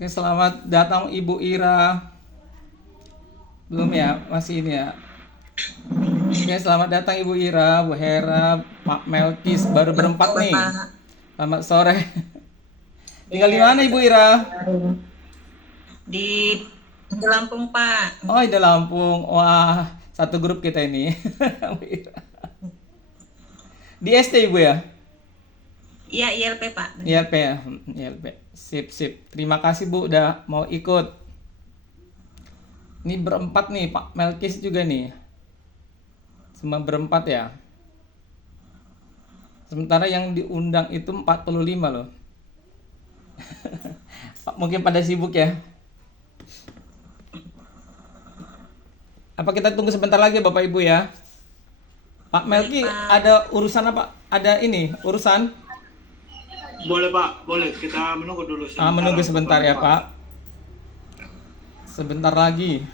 Oke, selamat datang Ibu Ira. Belum ya, masih ini ya. Oke, selamat datang Ibu Ira, Bu Hera, Pak Melkis, baru Selamat berempat sore, nih. Pak. Selamat sore. Tinggal di Ya, mana Ibu kita Ira? di Lampung, Pak. Oh, di Lampung. Wah, satu grup kita ini. Bu Ira. Di ST Ibu ya? Iya, ILP, Pak. Benar. ILP ya? ILP. Sip, sip. Terima kasih Bu udah mau ikut. Ini berempat nih, Pak Melkis juga nih. Semua berempat ya. Sementara yang diundang itu 45 loh. Mungkin pada sibuk ya. Apa kita tunggu sebentar lagi Bapak Ibu ya? Pak Baik, Melki Pak. ada urusan apa? Ada ini urusan? Boleh Pak, boleh. Kita menunggu dulu sebentar Menunggu untuk sebentar ya Bapak. Pak. Sebentar lagi.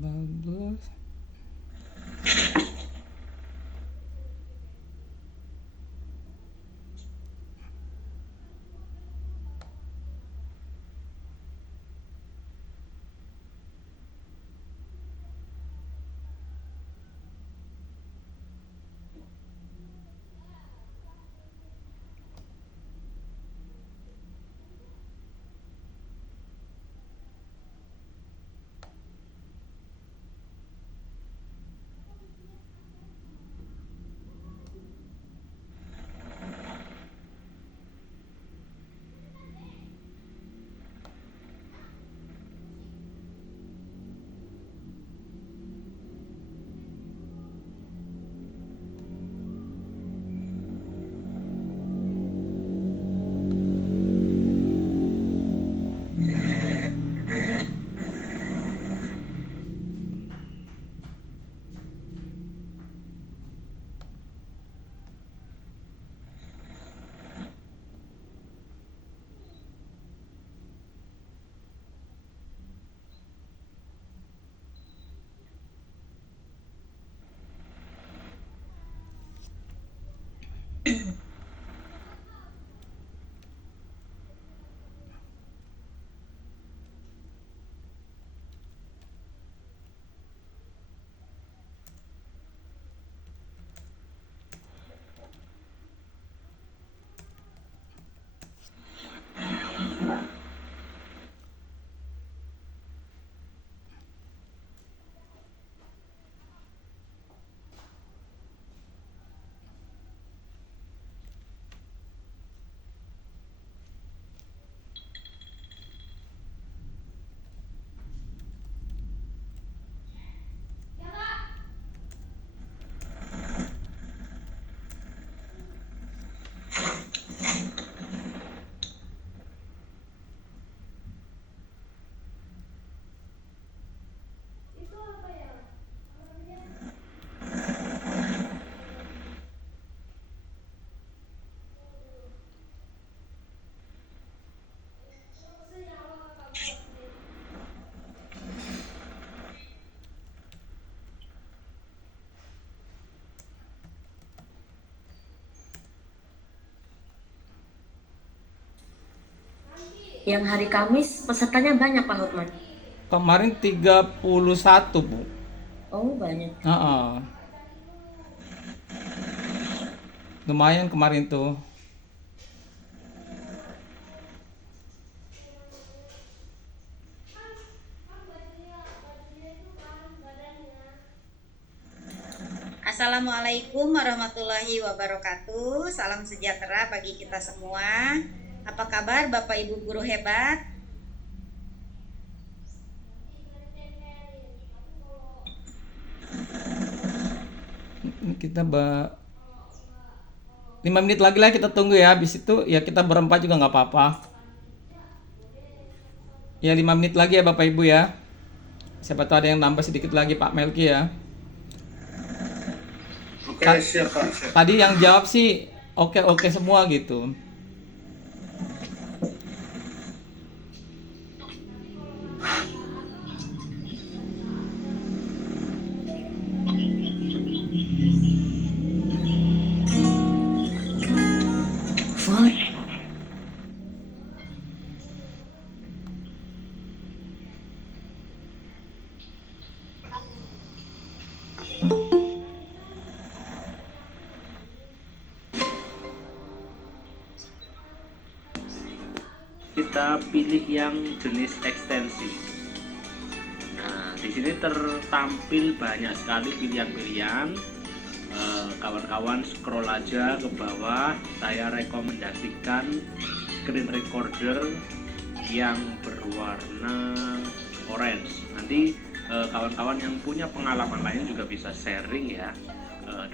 Bagus. Yang hari Kamis pesertanya banyak Pak Hotman. Kemarin 31, Bu. Oh, banyak. Heeh. Lumayan kemarin tuh. Assalamualaikum warahmatullahi wabarakatuh. Salam sejahtera bagi kita semua. Apa kabar Bapak Ibu guru hebat? Kita 5 menit lagi lah, kita tunggu ya. Habis itu ya kita berempat juga nggak apa-apa. Ya 5 menit lagi ya Bapak Ibu ya. Siapa tahu ada yang nambah sedikit lagi Pak Melki ya. Oke, siap Pak. Siap. Tadi yang jawab sih oke semua gitu. Kita pilih yang jenis ekstensi. Nah, di sini tertampil banyak sekali pilihan-pilihan. Kawan-kawan scroll aja ke bawah. Saya rekomendasikan screen recorder yang berwarna orange. Nanti kawan-kawan yang punya pengalaman lain juga bisa sharing ya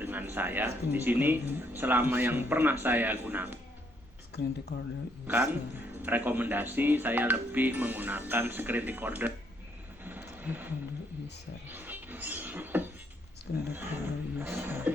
dengan saya. Di sini selama yang pernah saya gunakan, Screen recorder kan rekomendasi saya lebih menggunakan screen recorder. user. Screen recorder user.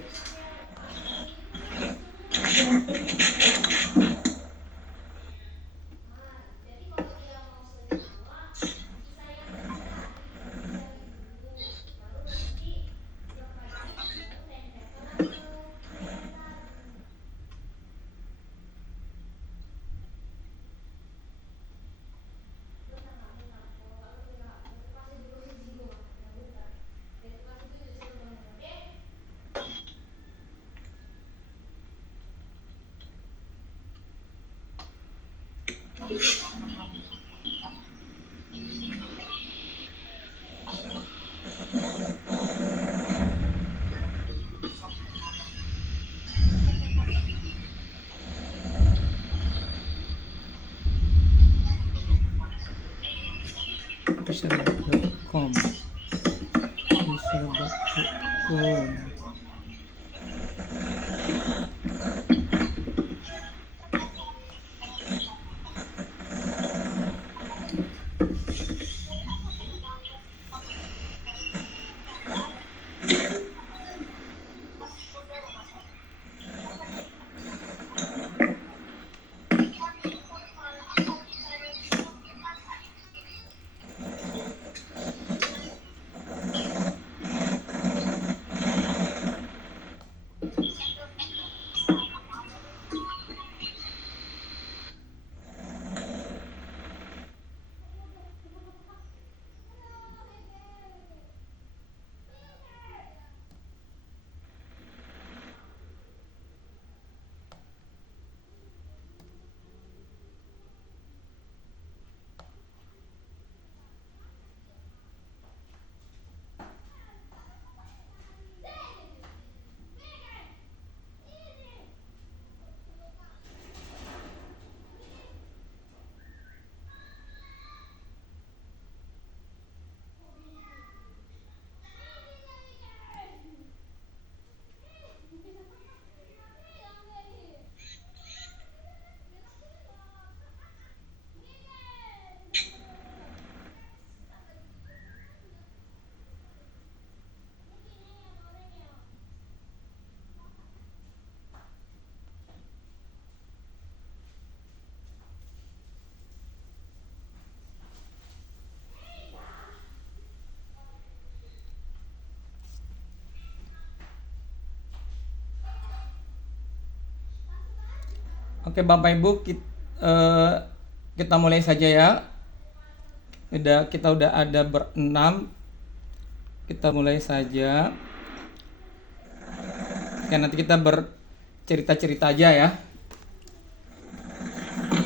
User.com. Oke Bapak Ibu, kita mulai saja ya. Kita udah ada berenam. Kita mulai saja. Oke, nanti kita bercerita-cerita aja ya.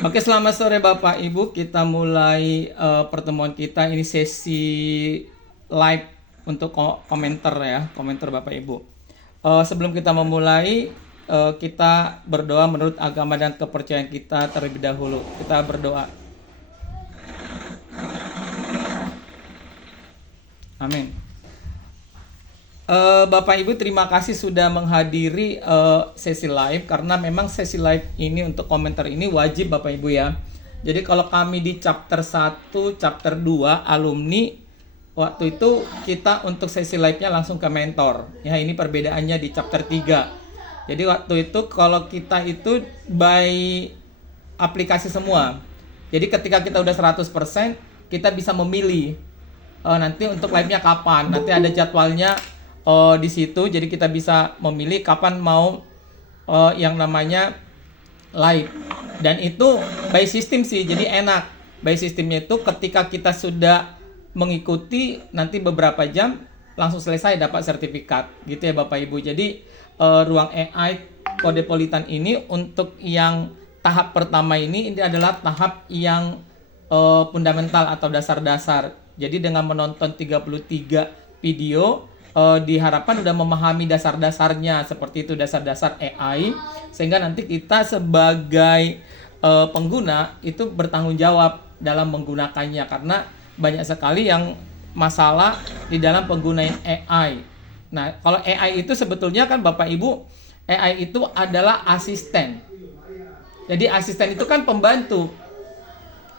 Oke, selamat sore Bapak Ibu. Kita mulai pertemuan kita. Ini sesi live untuk komentar ya, komentar Bapak Ibu. Sebelum kita memulai, kita berdoa menurut agama dan kepercayaan kita terlebih dahulu. Kita berdoa. Amin. Bapak Ibu, terima kasih sudah menghadiri sesi live, karena memang sesi live ini untuk komentar ini wajib Bapak Ibu ya. Jadi kalau kami di chapter 1, chapter 2 alumni, waktu itu kita untuk sesi live-nya langsung ke mentor. Ya, ini perbedaannya di chapter 3. Jadi waktu itu kalau kita itu by aplikasi semua. Jadi ketika kita udah 100%, kita bisa memilih nanti untuk live-nya kapan. Nanti ada jadwalnya di situ, jadi kita bisa memilih kapan mau yang namanya live. Dan itu by system sih, jadi enak. By systemnya itu ketika kita sudah mengikuti, nanti beberapa jam langsung selesai dapat sertifikat gitu ya Bapak Ibu. Jadi ruang AI Kodepolitan ini untuk yang tahap pertama ini adalah tahap yang fundamental atau dasar-dasar. Jadi dengan menonton 33 video diharapkan udah memahami dasar-dasarnya, seperti itu dasar-dasar AI, sehingga nanti kita sebagai pengguna itu bertanggung jawab dalam menggunakannya, karena banyak sekali yang masalah di dalam penggunaan AI. Nah, kalau AI itu sebetulnya kan Bapak Ibu, AI itu adalah asisten. Jadi asisten itu kan pembantu.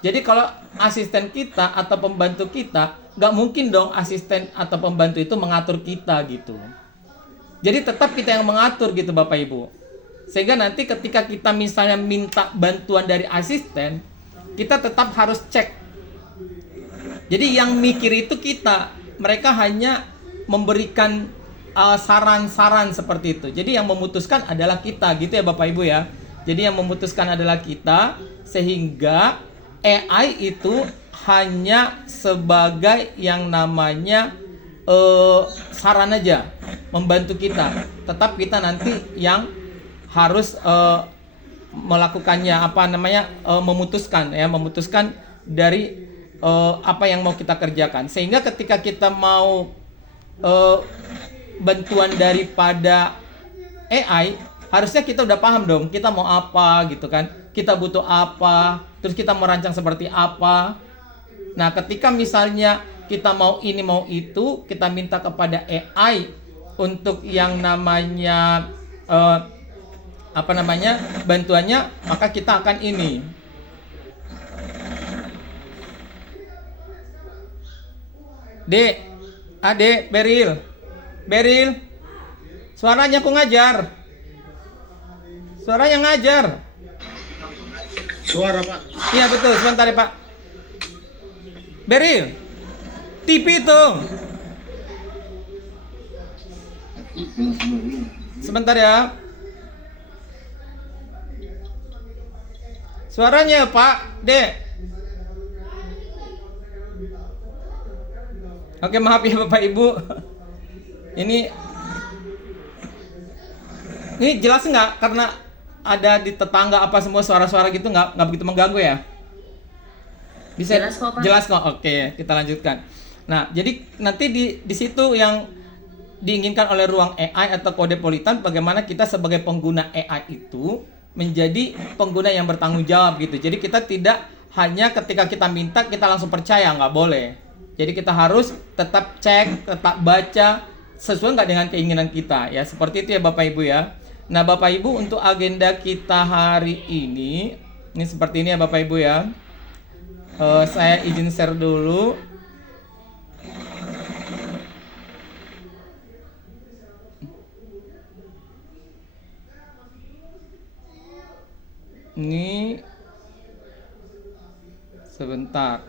Jadi kalau asisten kita atau pembantu kita, nggak mungkin dong asisten atau pembantu itu mengatur kita gitu. Jadi tetap kita yang mengatur gitu Bapak Ibu. Sehingga nanti ketika kita misalnya minta bantuan dari asisten, kita tetap harus cek. Jadi yang mikir itu kita, mereka hanya memberikan saran-saran seperti itu. Jadi yang memutuskan adalah kita gitu ya Bapak Ibu ya. Jadi yang memutuskan adalah kita, sehingga AI itu hanya sebagai yang namanya saran aja, membantu kita. Tetap kita nanti yang harus melakukannya, memutuskan dari apa yang mau kita kerjakan. Sehingga ketika kita mau bantuan daripada AI, harusnya kita udah paham dong, kita mau apa gitu kan, kita butuh apa, terus kita mau rancang seperti apa. Nah, ketika misalnya kita mau ini mau itu, kita minta kepada AI untuk yang namanya bantuannya, maka kita akan ini. Adek, Beril, suaranya aku ngajar. Suaranya ngajar. Suara Pak. Iya betul, sebentar ya Pak. Beril, TV itu. Sebentar ya. Suaranya Pak, Dek. Oke, maaf ya Bapak Ibu. Ini jelas nggak? Karena ada di tetangga apa semua suara-suara gitu, nggak begitu mengganggu ya? Bisa Jelas kok, Pak. Jelas kok. Oke, kita lanjutkan. Nah, jadi nanti di situ yang diinginkan oleh ruang AI atau Kodepolitan, bagaimana kita sebagai pengguna AI itu menjadi pengguna yang bertanggung jawab gitu. Jadi kita tidak hanya ketika kita minta kita langsung percaya, nggak boleh. Jadi kita harus tetap cek, tetap baca sesuai nggak dengan keinginan kita ya. Seperti itu ya Bapak Ibu ya. Nah Bapak Ibu, untuk agenda kita hari ini seperti ini ya Bapak Ibu ya. Saya izin share dulu. Ini sebentar.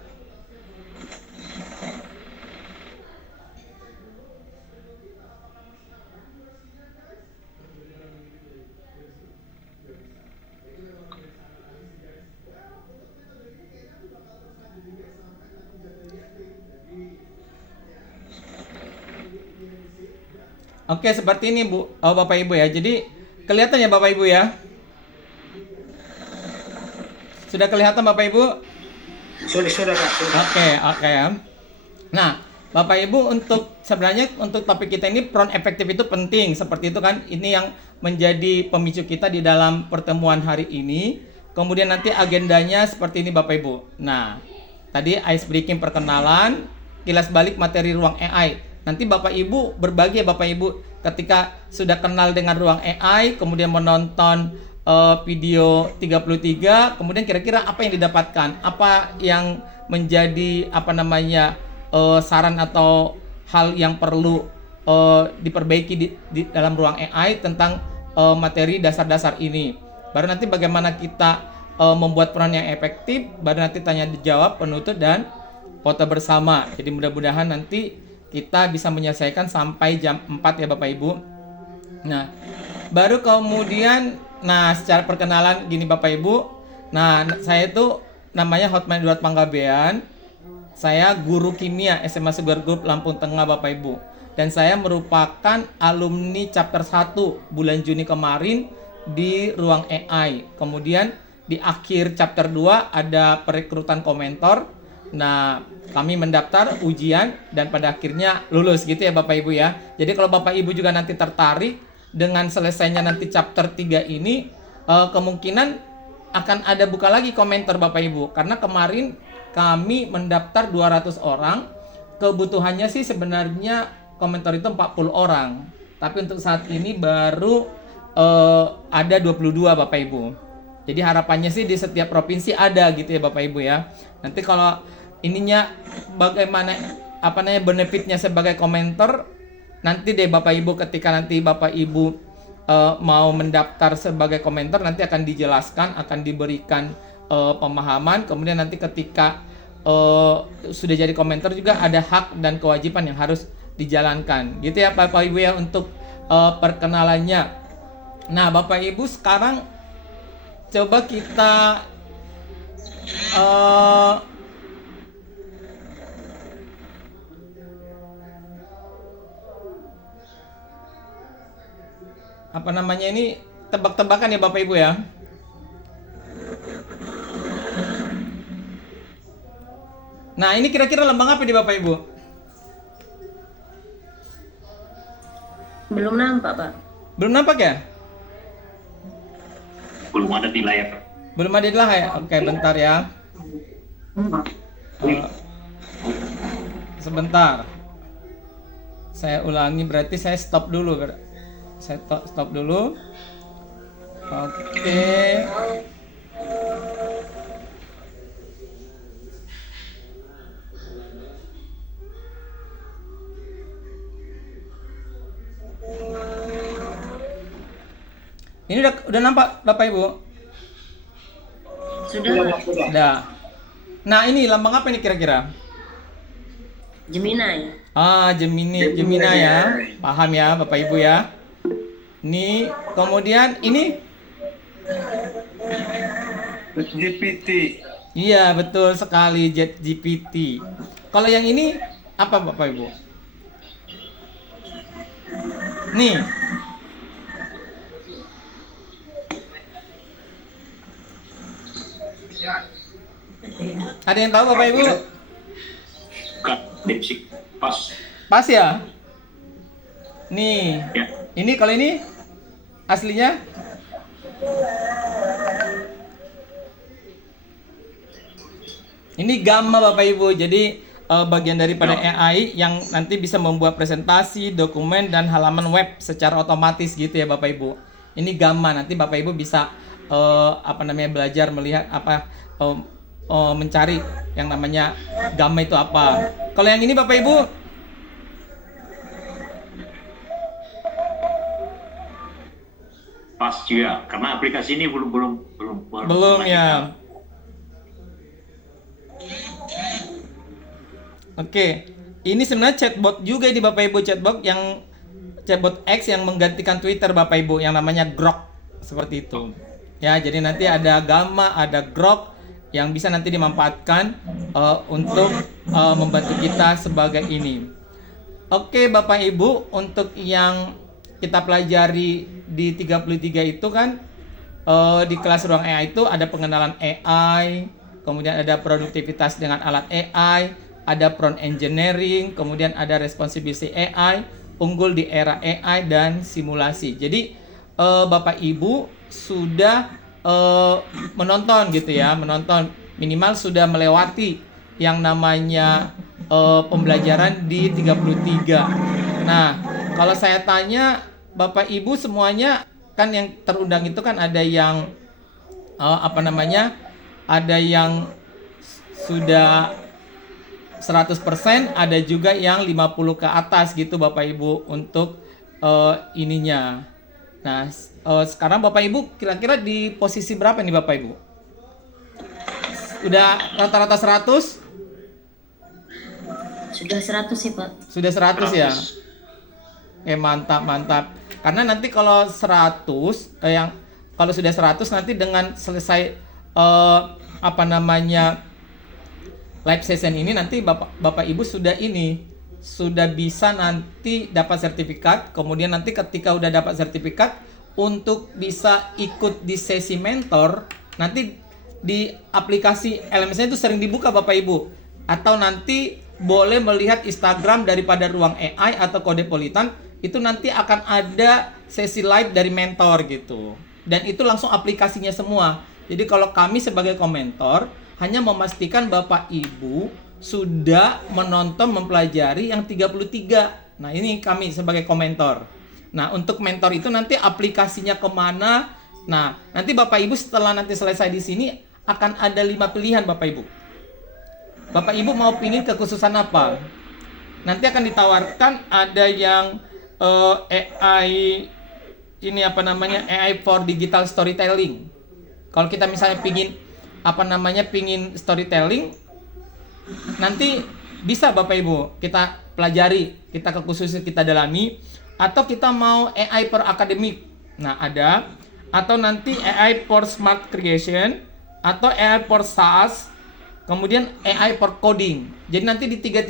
Oke, seperti ini Bu, Bapak Ibu ya. Jadi kelihatan ya Bapak Ibu ya? Sudah kelihatan Bapak Ibu? Sudah Kak. Sudah. Oke ya. Nah, Bapak Ibu sebenarnya untuk topik kita ini prone efektif itu penting seperti itu kan. Ini yang menjadi pemicu kita di dalam pertemuan hari ini. Kemudian nanti agendanya seperti ini Bapak Ibu. Nah, tadi ice breaking perkenalan, kilas balik materi ruang AI. Nanti Bapak Ibu berbagi ya Bapak Ibu ketika sudah kenal dengan ruang AI, kemudian menonton video 33, kemudian kira-kira apa yang didapatkan, apa yang menjadi saran atau hal yang perlu diperbaiki di dalam ruang AI tentang materi dasar-dasar ini. Baru nanti bagaimana kita membuat peran yang efektif, baru nanti tanya dijawab, penutup dan foto bersama. Jadi mudah-mudahan nanti kita bisa menyelesaikan sampai jam 4 ya Bapak Ibu. Nah, baru kemudian secara perkenalan gini Bapak Ibu. Nah, saya itu namanya Hotman Eduard Panggabean. Saya guru kimia SMA Segar Group Lampung Tengah Bapak Ibu. Dan saya merupakan alumni chapter 1 bulan Juni kemarin di ruang AI. Kemudian di akhir chapter 2 ada perekrutan komentor. Nah, kami mendaftar ujian dan pada akhirnya lulus gitu ya Bapak Ibu ya. Jadi kalau Bapak Ibu juga nanti tertarik dengan selesainya nanti chapter 3 ini, kemungkinan akan ada buka lagi komentar Bapak Ibu. Karena kemarin kami mendaftar 200 orang, kebutuhannya sih sebenarnya komentar itu 40 orang. Tapi untuk saat ini baru ada 22 Bapak Ibu. Jadi harapannya sih di setiap provinsi ada gitu ya Bapak Ibu ya. Nanti kalau ininya bagaimana benefitnya sebagai komentar, nanti deh Bapak Ibu ketika nanti Bapak Ibu mau mendaftar sebagai komentar nanti akan dijelaskan, akan diberikan pemahaman. Kemudian nanti ketika sudah jadi komentar juga ada hak dan kewajiban yang harus dijalankan. Gitu ya Bapak Ibu ya untuk perkenalannya. Nah Bapak Ibu sekarang coba kita ini tebak-tebakan ya Bapak Ibu ya. Nah ini kira-kira lambang apa nih Bapak Ibu? Belum nampak, Pak. Belum nampak ya? Belum ada di layar. Belum ada di layar. Oke, bentar ya. Sebentar. Saya ulangi, berarti saya stop dulu. Saya stop dulu. Oke. Ini udah nampak Bapak Ibu? Sudah. Sudah. Nah, ini lambang apa nih kira-kira? Gemini. Gemini ya. Paham ya Bapak Ibu ya? Nih, kemudian ini GPT. iya, betul sekali, ChatGPT. Kalau yang ini apa Bapak Ibu? Nih. Ada yang tahu Bapak Ibu? DeepSeek. Pas. Pas ya? Nih. Ya. Ini kalau ini aslinya? Ini Gamma Bapak Ibu. Jadi bagian daripada AI yang nanti bisa membuat presentasi, dokumen dan halaman web secara otomatis gitu ya Bapak Ibu. Ini Gamma, nanti Bapak Ibu bisa belajar melihat mencari yang namanya Gamma itu apa. Kalau yang ini Bapak Ibu Pas juga, karena aplikasi ini belum ya. Oke, ini sebenarnya chatbot juga di Bapak Ibu, chatbot X yang menggantikan Twitter Bapak Ibu yang namanya Grok seperti itu. Ya, jadi nanti ada Gamma, ada Grok yang bisa nanti dimanfaatkan untuk membantu kita sebagai ini. Oke Bapak Ibu, untuk yang kita pelajari di 33 itu kan di kelas ruang AI itu ada pengenalan AI, kemudian ada produktivitas dengan alat AI, ada prompt engineering, kemudian ada responsibility AI, unggul di era AI, dan simulasi. Jadi Bapak Ibu sudah menonton gitu ya, menonton minimal sudah melewati yang namanya pembelajaran di 33. Nah, kalau saya tanya Bapak Ibu semuanya kan yang terundang itu kan ada yang ada yang sudah 100%, ada juga yang 50 ke atas gitu Bapak Ibu untuk ininya. Nah, sekarang Bapak Ibu kira-kira di posisi berapa nih Bapak Ibu? Udah rata-rata 100? Sudah 100 sih Pak. Sudah 100 ya? Mantap, mantap. Karena nanti kalau 100 kalau sudah 100 nanti dengan selesai live session ini nanti Bapak Ibu sudah bisa nanti dapat sertifikat. Kemudian nanti ketika udah dapat sertifikat untuk bisa ikut di sesi mentor, nanti di aplikasi LMS-nya itu sering dibuka Bapak Ibu, atau nanti boleh melihat Instagram daripada Ruang AI atau Kodepolitan, itu nanti akan ada sesi live dari mentor gitu. Dan itu langsung aplikasinya semua. Jadi kalau kami sebagai komentor hanya memastikan Bapak Ibu sudah menonton, mempelajari yang 33. Nah, ini kami sebagai komentor. Nah, untuk mentor itu nanti aplikasinya kemana? Nah, nanti Bapak Ibu setelah nanti selesai di sini akan ada 5 pilihan Bapak Ibu. Bapak Ibu mau pilih kekhususan apa? Nanti akan ditawarkan ada yang AI AI for digital storytelling. Kalau kita misalnya pingin storytelling, nanti bisa Bapak Ibu kita pelajari, kita kekhususan kita dalami, atau kita mau AI for academic. Nah, ada, atau nanti AI for smart creation, atau AI for SaaS, kemudian AI for coding. Jadi nanti di 3